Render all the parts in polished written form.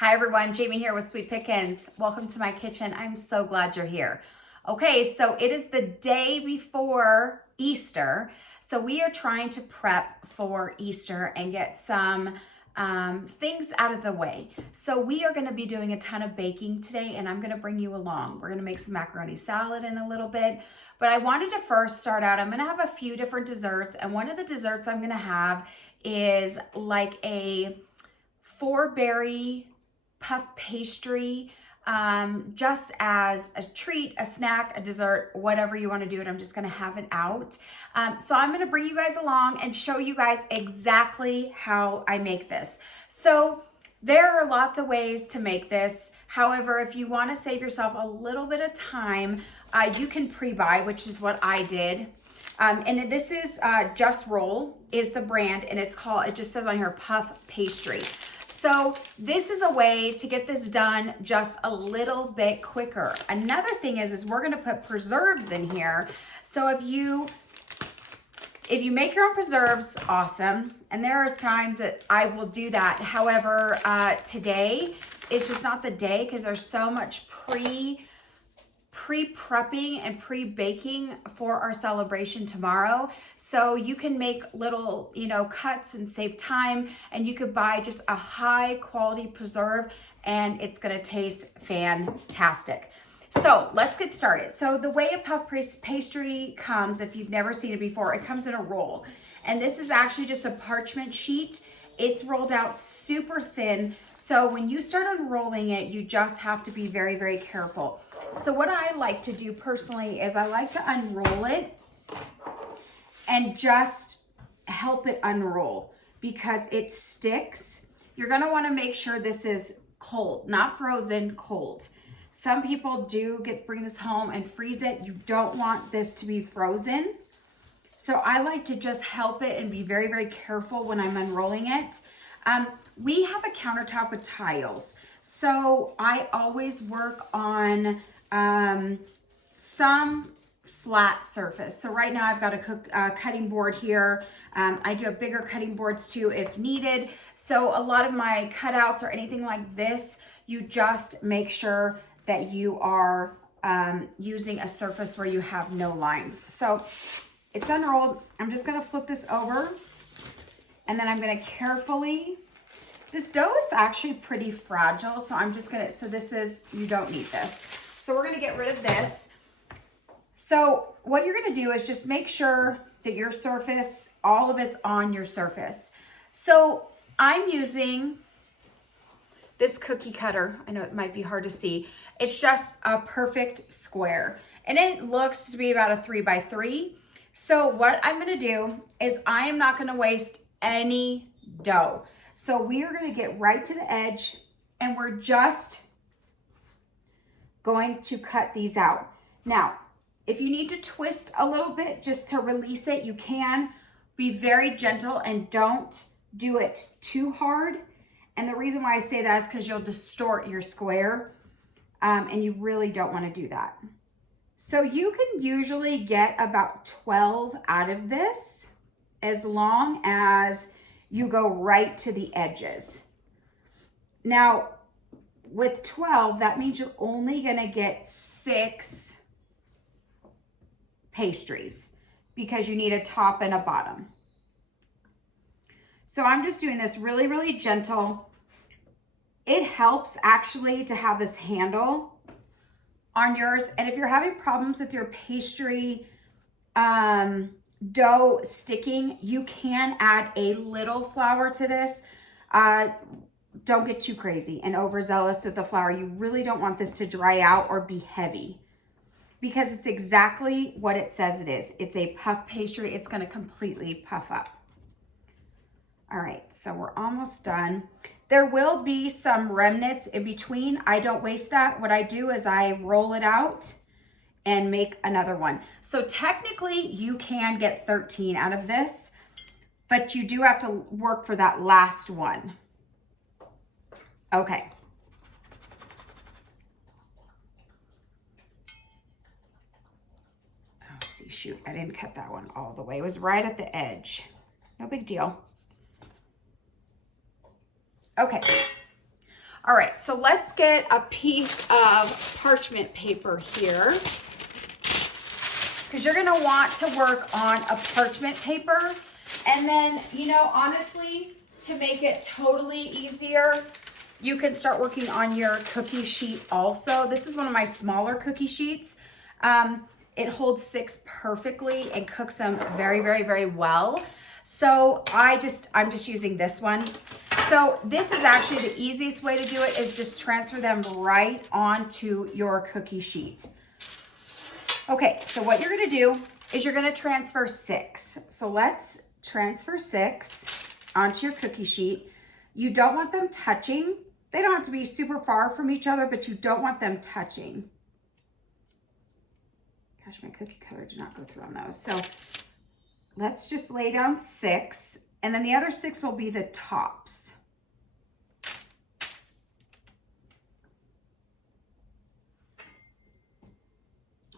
Hi everyone, Jamie here with Sweet Pickins. Welcome to my kitchen. I'm so glad you're here. Okay, so it is the day before Easter. So we are trying to prep for Easter and get some things out of the way. So we are gonna be doing a ton of baking today and I'm gonna bring you along. We're gonna make some macaroni salad in a little bit. But I wanted to first start out, I'm gonna have a few different desserts, and one of the desserts I'm gonna have is like a 4-berry puff pastry, just as a treat, a snack, a dessert, whatever you want to do it. I'm just going to have it out. So I'm going to bring you guys along and show you guys exactly how I make this. So there are lots of ways to make this. However, if you want to save yourself a little bit of time, you can pre-buy, which is what I did. And this is Just Roll is the brand, and it just says on here puff pastry. So this is a way to get this done just a little bit quicker. Another thing is we're gonna put preserves in here. So if you make your own preserves, awesome. And there are times that I will do that. However, today is just not the day because there's so much pre-prepping and pre-baking for our celebration tomorrow. So you can make little, cuts and save time, and you could buy just a high quality preserve and it's gonna taste fantastic. So let's get started. So the way a puff pastry comes, if you've never seen it before, it comes in a roll. And this is actually just a parchment sheet. It's rolled out super thin. So when you start unrolling it, you just have to be very, very careful. So what I like to do personally is I like to unroll it and just help it unroll because it sticks. You're gonna wanna make sure this is cold, not frozen, cold. Some people do bring this home and freeze it. You don't want this to be frozen. So I like to just help it and be very, very careful when I'm unrolling it. We have a countertop with tiles. So I always work on some flat surface. So right now I've got a cutting board here. I do have bigger cutting boards too if needed. So a lot of my cutouts or anything like this, you just make sure that you are using a surface where you have no lines. So it's unrolled. I'm just gonna flip this over and then I'm gonna carefully, this dough is actually pretty fragile. So I'm just gonna, you don't need this. So we're gonna get rid of this. So what you're gonna do is just make sure that your surface, all of it's on your surface. So I'm using this cookie cutter. I know it might be hard to see. It's just a perfect square. And it looks to be about a 3x3. So what I'm gonna do is I am not gonna waste any dough. So we are gonna get right to the edge and we're just going to cut these out. Now, if you need to twist a little bit just to release it, you can. Be very gentle and don't do it too hard. And the reason why I say that is because you'll distort your square and you really don't want to do that. So you can usually get about 12 out of this as long as you go right to the edges. Now, with 12, that means you're only gonna get 6 pastries because you need a top and a bottom. So I'm just doing this really, really gentle. It helps actually to have this handle on yours. And if you're having problems with your pastry dough sticking, you can add a little flour to this. Don't get too crazy and overzealous with the flour. You really don't want this to dry out or be heavy because it's exactly what it says it is. It's a puff pastry. It's going to completely puff up. All right, so we're almost done. There will be some remnants in between. I don't waste that. What I do is I roll it out and make another one. So technically you can get 13 out of this, but you do have to work for that last one. Okay. Oh, see, shoot, I didn't cut that one all the way. It was right at the edge. No big deal. Okay. All right, so let's get a piece of parchment paper here, because you're gonna want to work on a parchment paper. And then, you know, honestly, to make it totally easier, you can start working on your cookie sheet also. This is one of my smaller cookie sheets. It holds 6 perfectly and cooks them very, very, very well. So I'm just using this one. So this is actually the easiest way to do it, is just transfer them right onto your cookie sheet. Okay, so what you're gonna do is you're gonna transfer 6. So let's transfer 6 onto your cookie sheet. You don't want them touching. They don't have to be super far from each other, but you don't want them touching. Gosh, my cookie cutter did not go through on those. So let's just lay down 6, and then the other 6 will be the tops.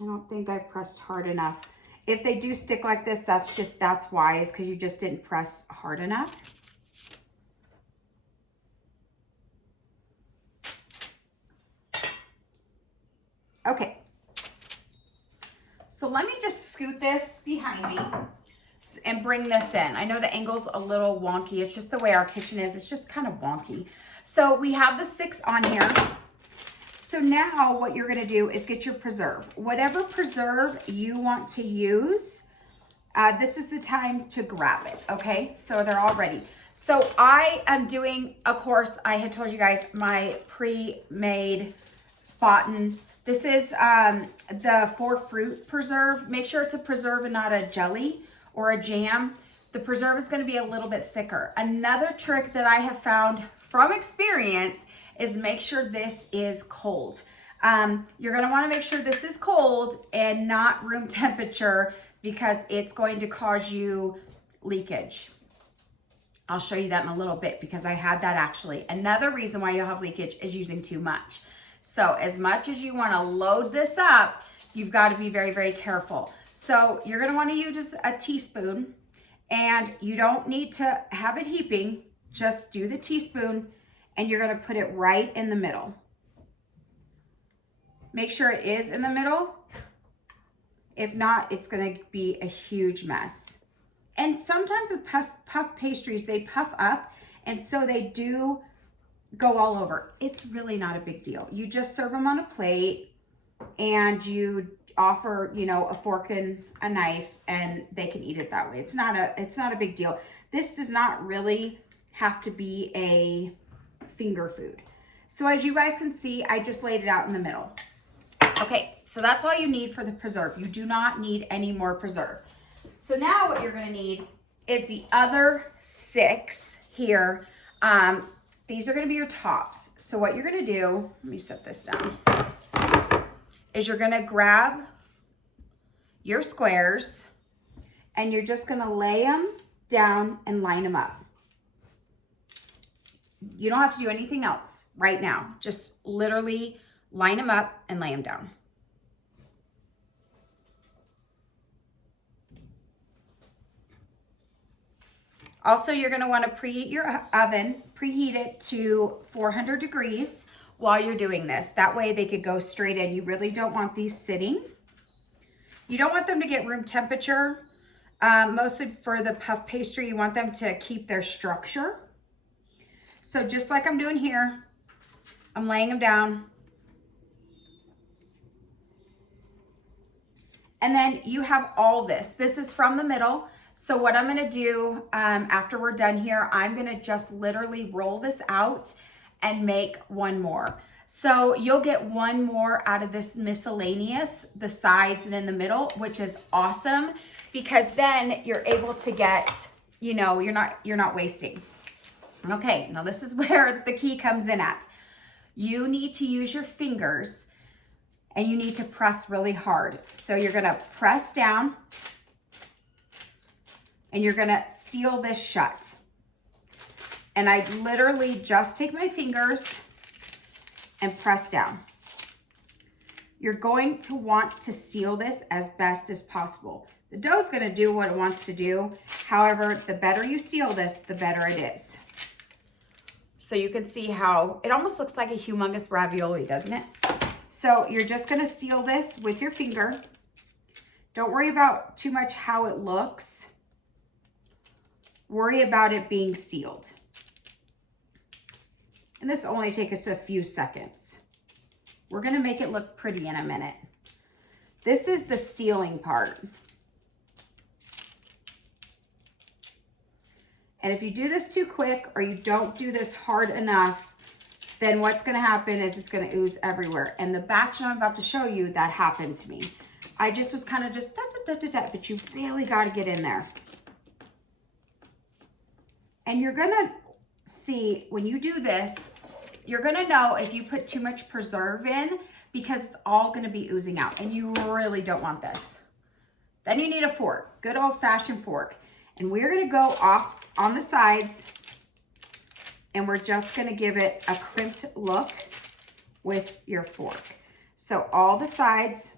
I don't think I pressed hard enough. If they do stick like this, that's why, is because you just didn't press hard enough. Okay. So let me just scoot this behind me and bring this in. I know the angle's a little wonky. It's just the way our kitchen is. It's just kind of wonky. So we have the 6 on here. So now what you're gonna do is get your preserve. Whatever preserve you want to use, this is the time to grab it, okay? So they're all ready. So I am doing, of course, I had told you guys my pre-made Botan. This is the 4 fruit preserve. Make sure it's a preserve and not a jelly or a jam. The preserve is gonna be a little bit thicker. Another trick that I have found from experience is make sure this is cold. You're gonna wanna make sure this is cold and not room temperature, because it's going to cause you leakage. I'll show you that in a little bit, because I had that actually. Another reason why you'll have leakage is using too much. So as much as you wanna load this up, you've gotta be very, very careful. So you're gonna wanna use a teaspoon, and you don't need to have it heaping, just do the teaspoon, and you're gonna put it right in the middle. Make sure it is in the middle. If not, it's gonna be a huge mess. And sometimes with puff pastries, they puff up, and so they do go all over. It's really not a big deal. You just serve them on a plate, and you offer, you know, a fork and a knife, and they can eat it that way. It's not a big deal. This does not really have to be a finger food. So as you guys can see, I just laid it out in the middle. Okay, so that's all you need for the preserve. You do not need any more preserve. So now what you're gonna need is the other 6 here. These are gonna be your tops. So what you're gonna do, let me set this down, is you're gonna grab your squares, and you're just gonna lay them down and line them up. You don't have to do anything else right now. Just literally line them up and lay them down. Also, you're gonna wanna preheat your oven, preheat it to 400 degrees while you're doing this. That way they could go straight in. You really don't want these sitting. You don't want them to get room temperature. Mostly for the puff pastry, you want them to keep their structure. So just like I'm doing here, I'm laying them down. And then you have all this. This is from the middle. So what I'm gonna do after we're done here, I'm gonna just literally roll this out and make one more. So you'll get one more out of this miscellaneous, the sides and in the middle, which is awesome, because then you're able to get, you know, you're not wasting. Okay, now this is where the key comes in at. You need to use your fingers, and you need to press really hard. So you're gonna press down, and you're gonna seal this shut. And I literally just take my fingers and press down. You're going to want to seal this as best as possible. The dough's gonna do what it wants to do. However, the better you seal this, the better it is. So you can see how it almost looks like a humongous ravioli, doesn't it? So you're just gonna seal this with your finger. Don't worry about too much how it looks. Worry about it being sealed. And this will only take us a few seconds. We're gonna make it look pretty in a minute. This is the sealing part. And if you do this too quick or you don't do this hard enough, then what's gonna happen is it's gonna ooze everywhere. And the batch I'm about to show you, that happened to me. I just was kind of just but you really gotta get in there. And you're gonna see when you do this, you're gonna know if you put too much preserve in because it's all gonna be oozing out and you really don't want this. Then you need a fork, good old fashioned fork. And we're gonna go off on the sides and we're just gonna give it a crimped look with your fork. So all the sides,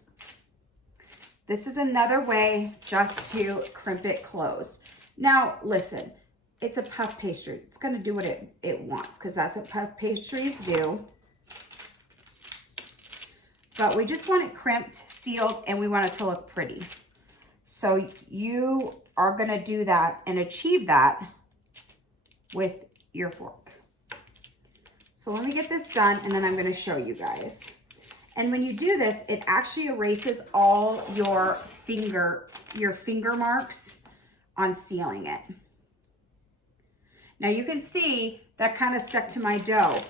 this is another way just to crimp it closed. Now listen, it's a puff pastry. It's gonna do what it wants because that's what puff pastries do. But we just want it crimped, sealed, and we want it to look pretty. So you are gonna do that and achieve that with your fork. So let me get this done and then I'm gonna show you guys. And when you do this, it actually erases all your finger marks on sealing it. Now you can see that kind of stuck to my dough.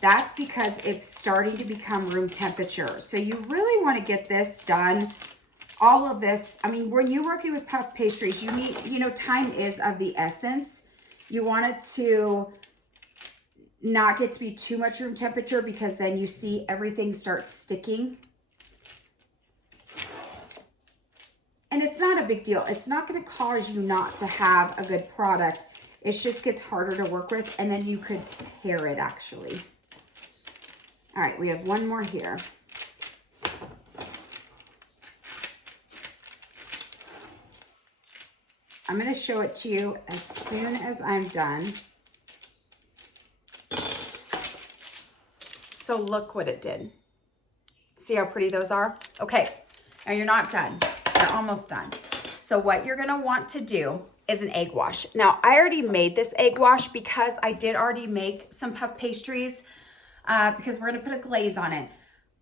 That's because it's starting to become room temperature. So you really want to get this done. All of this, I mean, when you're working with puff pastries, you need, you know, time is of the essence. You want it to not get to be too much room temperature because then you see everything starts sticking. And it's not a big deal. It's not going to cause you not to have a good product. It just gets harder to work with and then you could tear it actually. All right, we have one more here. I'm gonna show it to you as soon as I'm done. So look what it did. See how pretty those are? Okay, now you're not done. You're almost done. So what you're gonna want to do is an egg wash. Now, I already made this egg wash because I did already make some puff pastries because we're gonna put a glaze on it.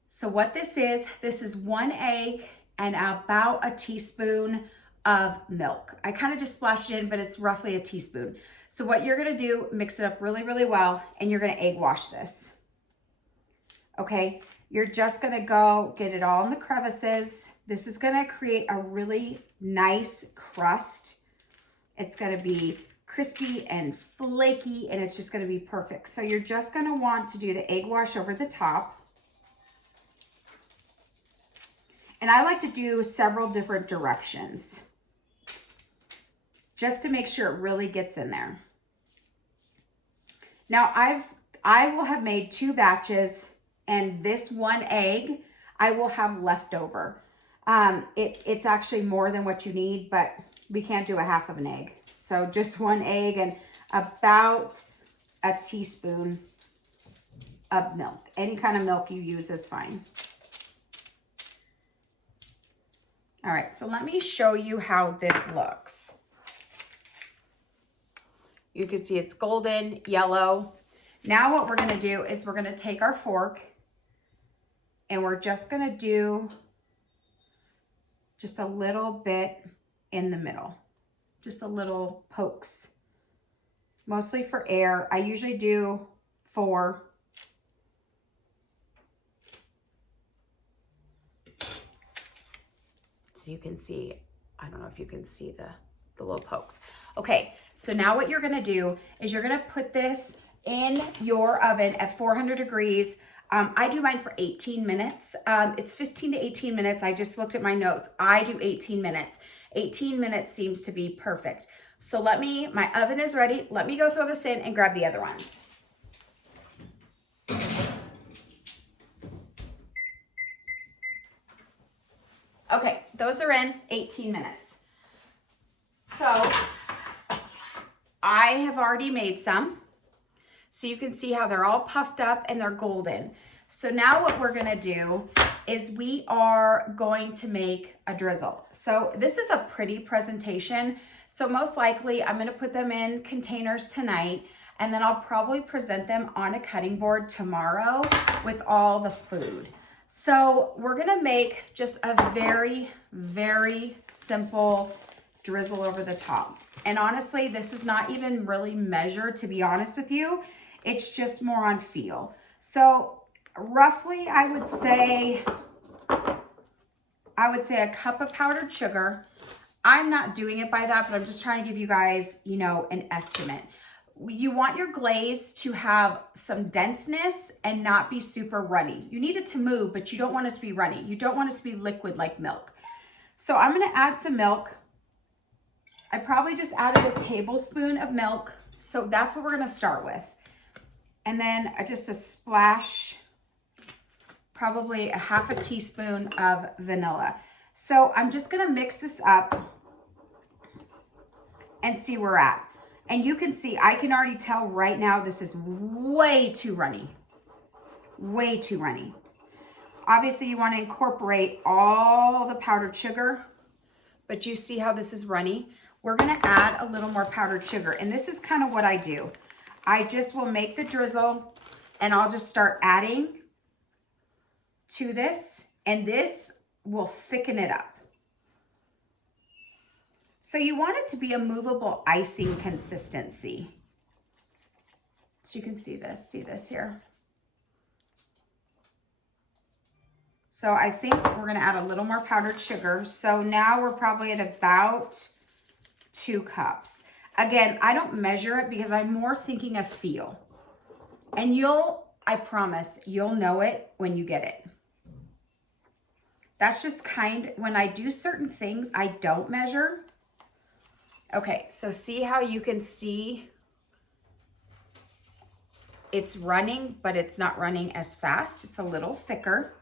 So what this is 1 egg and about a teaspoon of milk. I kind of just splashed it in, but it's roughly a teaspoon. So what you're gonna do, mix it up really, really well, and you're gonna egg wash this. Okay, you're just gonna go get it all in the crevices. This is gonna create a really nice crust. It's gonna be crispy and flaky, and it's just gonna be perfect. So you're just gonna want to do the egg wash over the top. And I like to do several different directions just to make sure it really gets in there. Now I will have made 2 batches, and this 1 egg I will have left over. It's actually more than what you need, but we can't do a half of an egg. So just 1 egg and about a teaspoon of milk. Any kind of milk you use is fine. All right, so let me show you how this looks. You can see it's golden, yellow. Now what we're gonna do is we're gonna take our fork and we're just gonna do just a little bit in the middle. Just a little pokes, mostly for air. I usually do 4. So you can see, I don't know if you can see the little pokes. Okay, so now what you're gonna do is you're gonna put this in your oven at 400 degrees. I do mine for 18 minutes. It's 15 to 18 minutes. I just looked at my notes. I do 18 minutes. 18 minutes seems to be perfect. So my oven is ready. Let me go throw this in and grab the other ones. Okay, those are in 18 minutes. So I have already made some. So you can see how they're all puffed up and they're golden. So now what we're gonna do is we are going to make a drizzle. So this is a pretty presentation. So most likely I'm gonna put them in containers tonight, and then I'll probably present them on a cutting board tomorrow with all the food. So we're gonna make just a very, very simple drizzle over the top. And honestly, this is not even really measured, to be honest with you. It's just more on feel. So roughly, I would say a cup of powdered sugar. I'm not doing it by that, but I'm just trying to give you guys, you know, an estimate. You want your glaze to have some denseness and not be super runny. You need it to move, but you don't want it to be runny. You don't want it to be liquid like milk. So I'm gonna add some milk. I probably just added a tablespoon of milk. So that's what we're gonna start with. And then just a splash, probably a half a teaspoon of vanilla. So I'm just gonna mix this up and see where we're at. And you can see, I can already tell right now this is way too runny. Way too runny. Obviously you want to incorporate all the powdered sugar, but you see how this is runny? We're going to add a little more powdered sugar. And this is kind of what I do. I just will make the drizzle and I'll just start adding to this, and this will thicken it up. So you want it to be a movable icing consistency. So you can see this here. So I think we're gonna add a little more powdered sugar. So now we're probably at about 2 cups. Again, I don't measure it because I'm more thinking of feel. And I promise, you'll know it when you get it. That's just when I do certain things, I don't measure. Okay, so see how you can see it's running, but it's not running as fast. It's a little thicker.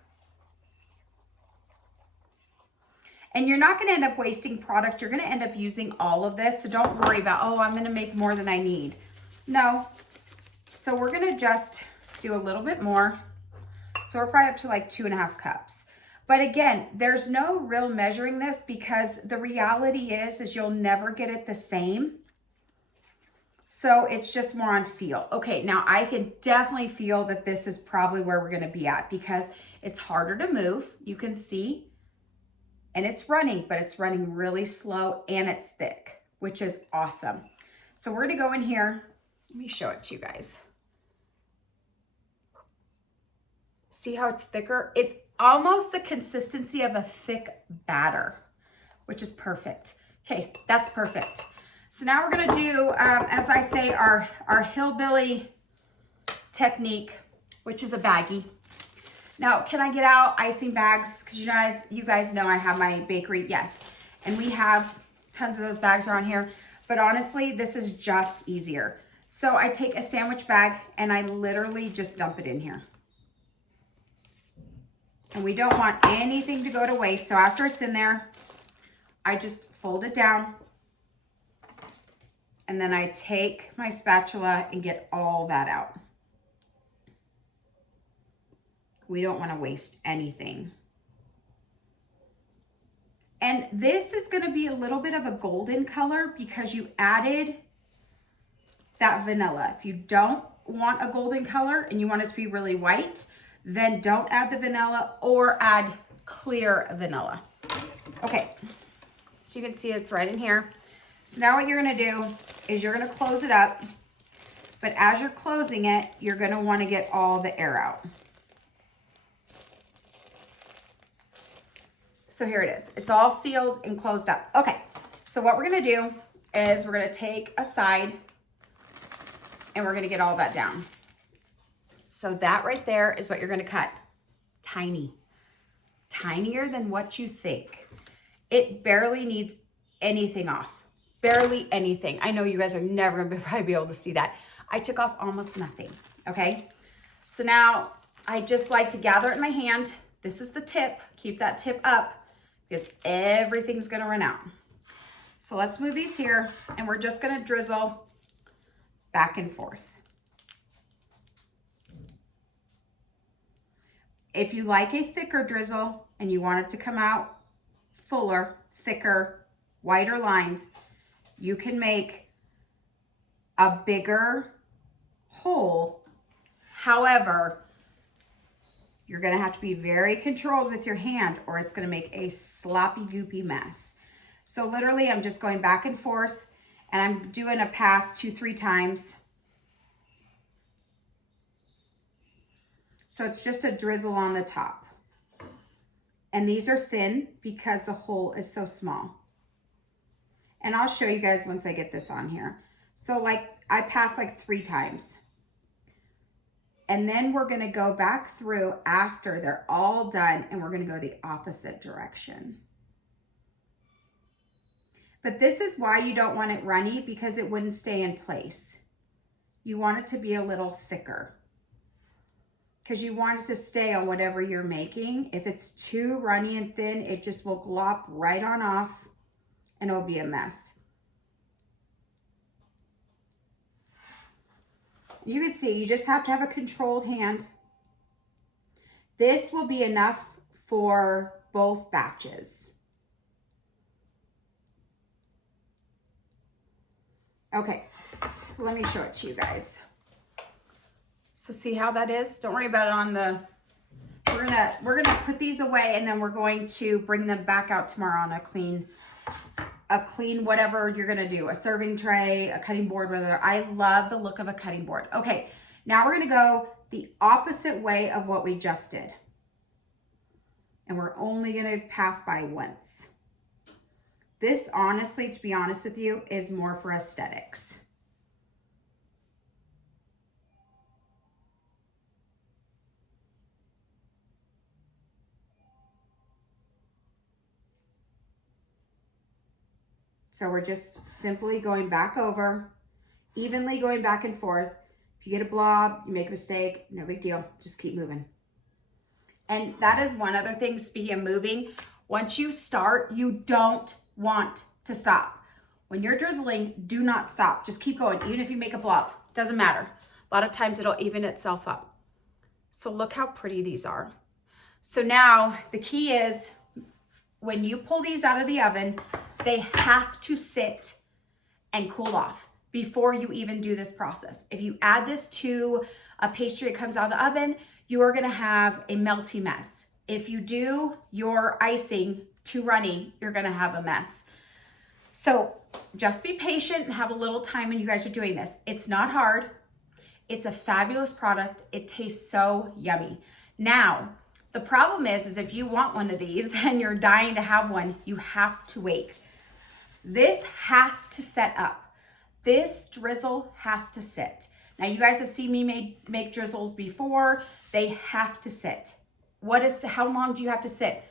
And you're not gonna end up wasting product. You're gonna end up using all of this. So don't worry about, oh, I'm gonna make more than I need. No. So we're gonna just do a little bit more. So we're probably up to like 2.5 cups. But again, there's no real measuring this because the reality is you'll never get it the same. So it's just more on feel. Okay, now I can definitely feel that this is probably where we're gonna be at because it's harder to move, you can see, and it's running, but it's running really slow and it's thick, which is awesome. So we're gonna go in here. Let me show it to you guys. See how it's thicker? It's almost the consistency of a thick batter, which is perfect. Okay, that's perfect. So now we're gonna do, as I say, our hillbilly technique, which is a baggie. Now, can I get out icing bags? Because you guys know I have my bakery, yes. And we have tons of those bags around here. But honestly, this is just easier. So I take a sandwich bag and I literally just dump it in here. And we don't want anything to go to waste. So after it's in there, I just fold it down. And then I take my spatula and get all that out. We don't want to waste anything. And this is going to be a little bit of a golden color because you added that vanilla. If you don't want a golden color and you want it to be really white, then don't add the vanilla or add clear vanilla. Okay, so you can see it's right in here. So now what you're gonna do is you're gonna close it up, but as you're closing it, you're gonna wanna get all the air out. So here it is. It's all sealed and closed up. Okay, so what we're gonna do is we're gonna take a side and we're gonna get all that down. So that right there is what you're gonna cut. Tiny, tinier than what you think. It barely needs anything off, barely anything. I know you guys are never gonna probably be able to see that. I took off almost nothing, okay? So now I just like to gather it in my hand. This is the tip, keep that tip up because everything's gonna run out. So let's move these here and we're just gonna drizzle back and forth. If you like a thicker drizzle and you want it to come out fuller, thicker, whiter lines, you can make a bigger hole. However, you're gonna have to be very controlled with your hand or it's gonna make a sloppy, goopy mess. So literally I'm just going back and forth and I'm doing a pass 2-3 times. So it's just a drizzle on the top. And these are thin because the hole is so small. And I'll show you guys once I get this on here. So like I pass like 3 times. And then we're gonna go back through after they're all done and we're gonna go the opposite direction. But this is why you don't want it runny, because it wouldn't stay in place. You want it to be a little thicker, because you want it to stay on whatever you're making. If it's too runny and thin, it just will glop right on off and it'll be a mess. You can see, you just have to have a controlled hand. This will be enough for both batches. Okay, so let me show it to you guys. So see how that is? Don't worry about it on the, we're gonna put these away and then we're going to bring them back out tomorrow on a clean whatever you're gonna do, a serving tray, a cutting board, whatever. I love the look of a cutting board. Okay, now we're gonna go the opposite way of what we just did. And we're only gonna pass by once. This, honestly, to be honest with you, is more for aesthetics. So we're just simply going back over, evenly going back and forth. If you get a blob, you make a mistake, no big deal, just keep moving. And that is one other thing, speaking of moving, once you start, you don't want to stop. When you're drizzling, do not stop, just keep going. Even if you make a blob, doesn't matter. A lot of times it'll even itself up. So look how pretty these are. So now the key is, when you pull these out of the oven, they have to sit and cool off before you even do this process. If you add this to a pastry that comes out of the oven, you are gonna have a melty mess. If you do your icing too runny, you're gonna have a mess. So just be patient and have a little time when you guys are doing this. It's not hard. It's a fabulous product. It tastes so yummy. Now, the problem is if you want one of these and you're dying to have one, you have to wait. This has to set up. This drizzle has to sit. Now, you guys have seen me make drizzles before. They have to sit. How long do you have to sit?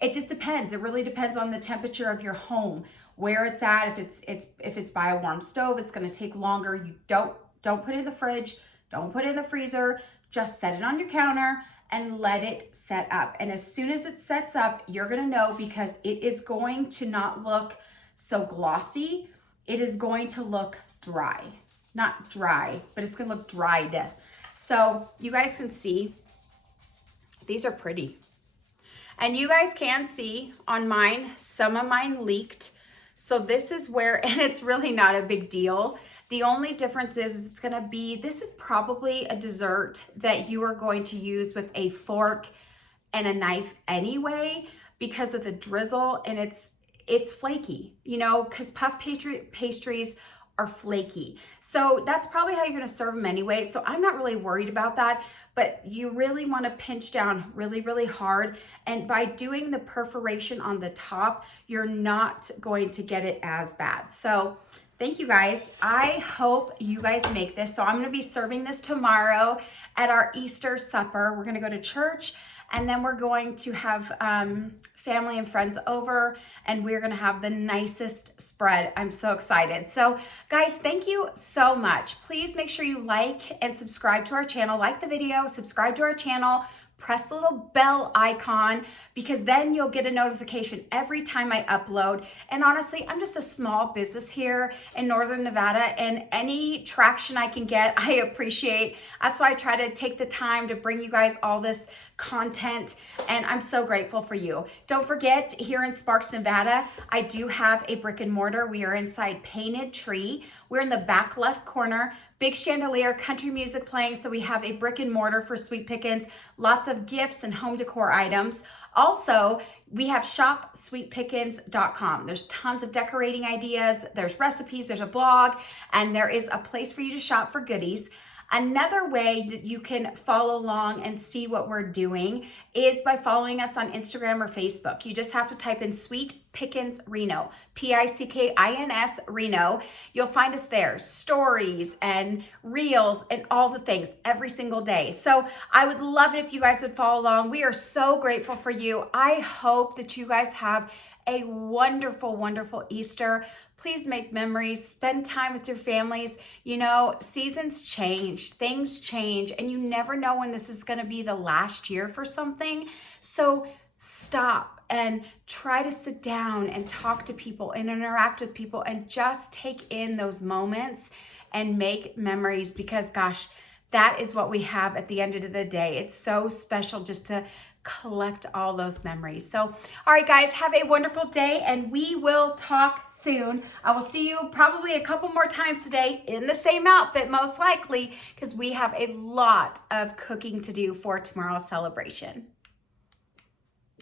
It just depends. It really depends on the temperature of your home, where it's at. If it's by a warm stove, it's going to take longer. You don't put it in the fridge. Don't put it in the freezer. Just set it on your counter and let it set up. And as soon as it sets up, you're gonna know, because it is going to not look so glossy. It is going to look dry. Not dry, but it's gonna look dried. So you guys can see, these are pretty. And you guys can see on mine, some of mine leaked. So this is where, and it's really not a big deal. The only difference is it's gonna be, this is probably a dessert that you are going to use with a fork and a knife anyway, because of the drizzle, and it's flaky, you know, because puff pastries are flaky. So that's probably how you're gonna serve them anyway. So I'm not really worried about that, but you really wanna pinch down really, really hard. And by doing the perforation on the top, you're not going to get it as bad. So thank you guys. I hope you guys make this. So I'm gonna be serving this tomorrow at our Easter supper. We're gonna go to church, and then we're going to have family and friends over, and we're gonna have the nicest spread. I'm so excited. So guys, thank you so much. Please make sure you like and subscribe to our channel. Like the video, subscribe to our channel, press the little bell icon, because then you'll get a notification every time I upload. And honestly, I'm just a small business here in Northern Nevada, and any traction I can get, I appreciate. That's why I try to take the time to bring you guys all this content, and I'm so grateful for you. Don't forget, here in Sparks, Nevada, I do have a brick and mortar. We are inside Painted Tree. We're in the back left corner, big chandelier, country music playing. So we have a brick and mortar for Sweet Pickins, lots of gifts and home decor items. Also, we have shopsweetpickins.com. There's tons of decorating ideas, there's recipes, there's a blog, and there is a place for you to shop for goodies. Another way that you can follow along and see what we're doing is by following us on Instagram or Facebook. You just have to type in Sweet Pickins Reno, Pickins Reno. You'll find us there, stories and reels and all the things every single day. So I would love it if you guys would follow along. We are so grateful for you. I hope that you guys have a wonderful, wonderful Easter. Please make memories, spend time with your families. You know, seasons change, things change, and you never know when this is gonna be the last year for something. So stop and try to sit down and talk to people and interact with people and just take in those moments and make memories, because gosh, that is what we have at the end of the day. It's so special just to collect all those memories. So, all right, guys, have a wonderful day, and we will talk soon. I will see you probably a couple more times today in the same outfit, most likely, because we have a lot of cooking to do for tomorrow's celebration.